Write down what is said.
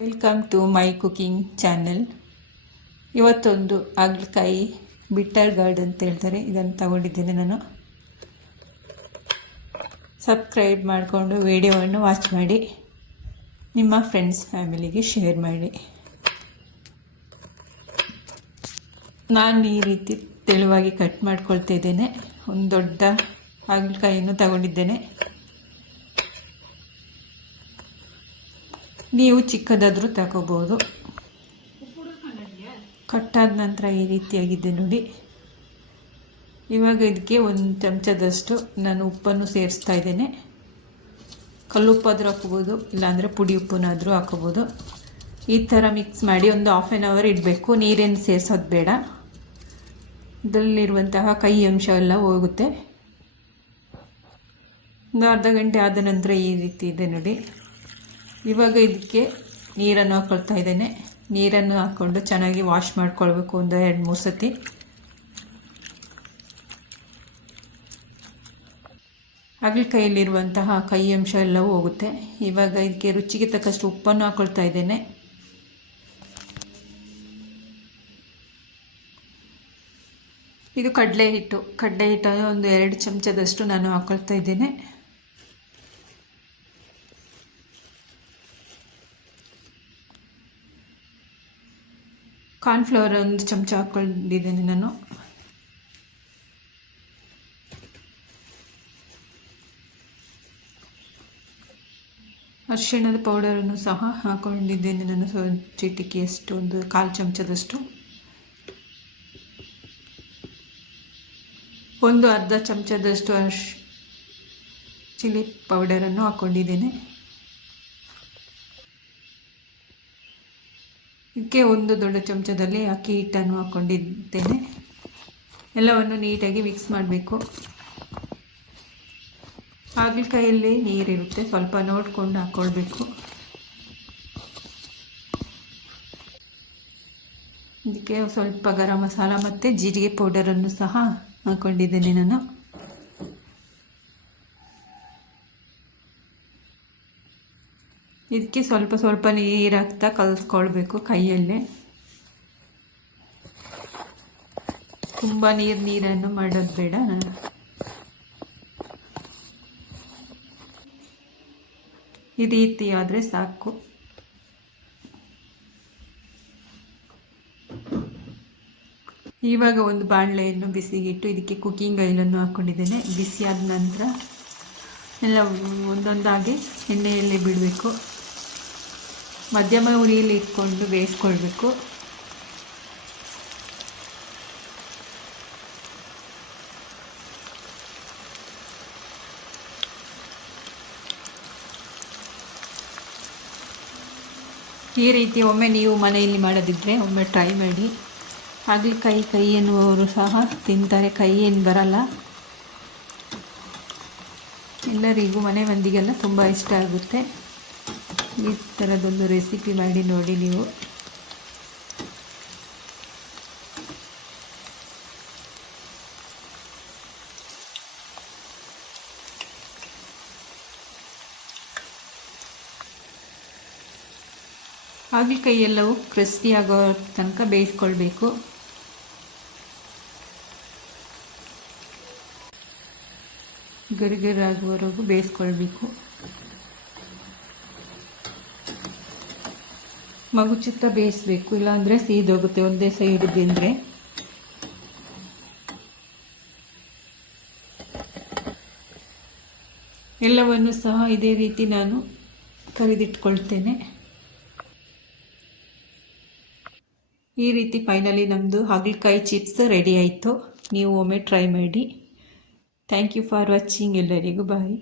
Welcome to my cooking channel. ಇವತ್ತೊಂದು ಹಾಗಲಕಾಯಿ ಬಿಟ್ಟರ್ guard ಅಂತ ಹೇಳ್ತಾರೆ, ಇದನ್ನು ತಗೊಂಡಿದ್ದೇನೆ ನಾನು. ಸಬ್ಸ್ಕ್ರೈಬ್ ಮಾಡಿಕೊಂಡು ವಿಡಿಯೋವನ್ನು ವಾಚ್ ಮಾಡಿ, ನಿಮ್ಮ ಫ್ರೆಂಡ್ಸ್ ಫ್ಯಾಮಿಲಿಗೆ ಶೇರ್ ಮಾಡಿ. ನಾನು ಈ ರೀತಿ ತೆಳುವಾಗಿ ಕಟ್ ಮಾಡ್ಕೊಳ್ತಾ ಇದ್ದೇನೆ. ಒಂದು ದೊಡ್ಡ ಹಾಗಲಕಾಯಿಯನ್ನು ತಗೊಂಡಿದ್ದೇನೆ. ನೀವು ಚಿಕ್ಕದಾದರೂ ತಗೋಬೋದು. ಕಟ್ಟಾದ ನಂತರ ಈ ರೀತಿಯಾಗಿದೆ ನೋಡಿ. ಇವಾಗ ಇದಕ್ಕೆ ಒಂದು ಚಮಚದಷ್ಟು ನಾನು ಉಪ್ಪನ್ನು ಸೇರಿಸ್ತಾ ಇದ್ದೇನೆ. ಕಲ್ಲುಪ್ಪಾದರೂ ಹಾಕೋಬೋದು, ಇಲ್ಲಾಂದರೆ ಪುಡಿ ಉಪ್ಪನ್ನಾದರೂ ಹಾಕೋಬೋದು. ಈ ಥರ ಮಿಕ್ಸ್ ಮಾಡಿ ಒಂದು ಹಾಫ್ ಆನ್ ಅವರ್ ಇಡಬೇಕು. ನೀರೇನು ಸೇರಿಸೋದು ಬೇಡ. ಇದರಲ್ಲಿರುವಂತಹ ಕಹಿ ಅಂಶ ಎಲ್ಲ ಹೋಗುತ್ತೆ. ಒಂದು ಅರ್ಧ ಗಂಟೆ ಆದ ನಂತರ ಈ ರೀತಿ ಇದೆ ನೋಡಿ. ಇವಾಗ ಇದಕ್ಕೆ ನೀರನ್ನು ಹಾಕ್ಕೊಳ್ತಾ ಇದ್ದೇನೆ. ನೀರನ್ನು ಹಾಕ್ಕೊಂಡು ಚೆನ್ನಾಗಿ ವಾಶ್ ಮಾಡ್ಕೊಳ್ಬೇಕು, ಒಂದು 2-3 ಸತಿ. ಹಾಗಲಕಾಯಿಯಲ್ಲಿರುವಂತಹ ಕಹಿ ಅಂಶ ಎಲ್ಲವೂ ಹೋಗುತ್ತೆ. ಇವಾಗ ಇದಕ್ಕೆ ರುಚಿಗೆ ತಕ್ಕಷ್ಟು ಉಪ್ಪನ್ನು ಹಾಕ್ಕೊಳ್ತಾ ಇದ್ದೇನೆ. ಇದು ಕಡಲೆ ಹಿಟ್ಟು ಒಂದು 2 ಚಮಚದಷ್ಟು ನಾನು ಹಾಕ್ಕೊಳ್ತಾ ಇದ್ದೇನೆ. ಕಾರ್ನ್ಫ್ಲವರ್ 1 ಚಮಚ ಹಾಕ್ಕೊಂಡಿದ್ದೇನೆ ನಾನು. ಅರಿಶಿಣದ ಪೌಡರನ್ನು ಸಹ ಹಾಕ್ಕೊಂಡಿದ್ದೇನೆ ನಾನು, ಚಿಟಿಕೆಯಷ್ಟು, ಒಂದು 1/4 ಚಮಚದಷ್ಟು. ಒಂದು ಅರ್ಧ ಚಮಚದಷ್ಟು ಚಿಲ್ಲಿ ಪೌಡರನ್ನು ಹಾಕ್ಕೊಂಡಿದ್ದೇನೆ. ಇದಕ್ಕೆ ಒಂದು ದೊಡ್ಡ ಚಮಚದಲ್ಲಿ ಅಕ್ಕಿ ಹಿಟ್ಟನ್ನು ಹಾಕ್ಕೊಂಡಿದ್ದೇನೆ. ಎಲ್ಲವನ್ನು ನೀಟಾಗಿ ಮಿಕ್ಸ್ ಮಾಡಬೇಕು. ಹಾಗಲಕಾಯಲ್ಲಿ ನೀರಿರುತ್ತೆ, ಸ್ವಲ್ಪ ನೋಡಿಕೊಂಡು ಹಾಕ್ಕೊಳ್ಬೇಕು. ಇದಕ್ಕೆ ಸ್ವಲ್ಪ ಗರಂ ಮಸಾಲ ಮತ್ತು ಜೀರಿಗೆ ಪೌಡರನ್ನು ಸಹ ಹಾಕ್ಕೊಂಡಿದ್ದೇನೆ ನಾನು. ಇದಕ್ಕೆ ಸ್ವಲ್ಪ ನೀರು ಹಾಕ್ತಾ ಕಲಿಸ್ಕೊಳ್ಬೇಕು ಕೈಯಲ್ಲೇ. ತುಂಬ ನೀರನ್ನು ಮಾಡೋದು ಬೇಡ. ಈ ರೀತಿ ಆದರೆ ಸಾಕು. ಇವಾಗ ಒಂದು ಬಾಣಲೆಯನ್ನು ಬಿಸಿಗಿಟ್ಟು ಇದಕ್ಕೆ ಕುಕ್ಕಿಂಗ್ ಆಯಿಲನ್ನು ಹಾಕ್ಕೊಂಡಿದ್ದೇನೆ. ಬಿಸಿಯಾದ ನಂತರ ಎಲ್ಲ ಒಂದೊಂದಾಗಿ ಎಣ್ಣೆಯಲ್ಲೇ ಬಿಡಬೇಕು. ಮಧ್ಯಮ ಉರಿಯಲ್ಲಿ ಇಟ್ಕೊಂಡು ಬೇಯಿಸ್ಕೊಳ್ಬೇಕು. ಈ ರೀತಿ ಒಮ್ಮೆ ನೀವು ಮನೆಯಲ್ಲಿ ಮಾಡೋದಿದ್ದರೆ ಒಮ್ಮೆ ಟ್ರೈ ಮಾಡಿ. ಹಾಗಲಕಾಯಿ ಕೈ ಎನ್ನುವವರು ಸಹ ತಿಂತಾರೆ, ಕೈ ಏನು ಬರಲ್ಲ. ಎಲ್ಲರಿಗೂ, ಮನೆ ಮಂದಿಗೆಲ್ಲ ತುಂಬ ಇಷ್ಟ ಆಗುತ್ತೆ. ಈ ಥರದೊಂದು ರೆಸಿಪಿ ಮಾಡಿ ನೋಡಿ ನೀವು. ಹಾಗಲಕಾಯಿ ಎಲ್ಲವೂ ಕ್ರಿಸ್ಪಿ ಆಗೋ ತನಕ ಬೇಯಿಸ್ಕೊಳ್ಬೇಕು. ಗರಿಗರಾಗುವವರೆಗೂ ಬೇಯಿಸ್ಕೊಳ್ಬೇಕು. ಮಗುಚಿತ್ತ ಬೇಯಿಸಬೇಕು, ಇಲ್ಲಾಂದರೆ ಸೀದೋಗುತ್ತೆ ಒಂದೇ ಸೈಡ್ ಬೆಂದರೆ. ಎಲ್ಲವನ್ನು ಸಹ ಇದೇ ರೀತಿ ನಾನು ಕರಿದಿಟ್ಕೊಳ್ತೇನೆ. ಈ ರೀತಿ ಫೈನಲಿ ನಮ್ಮದು ಹಾಗಲಕಾಯಿ ಚಿಪ್ಸ್ ರೆಡಿ ಆಯಿತು. ನೀವು ಒಮ್ಮೆ ಟ್ರೈ ಮಾಡಿ. Thank you for watching. ಎಲ್ಲರಿಗೂ ಬಾಯ್.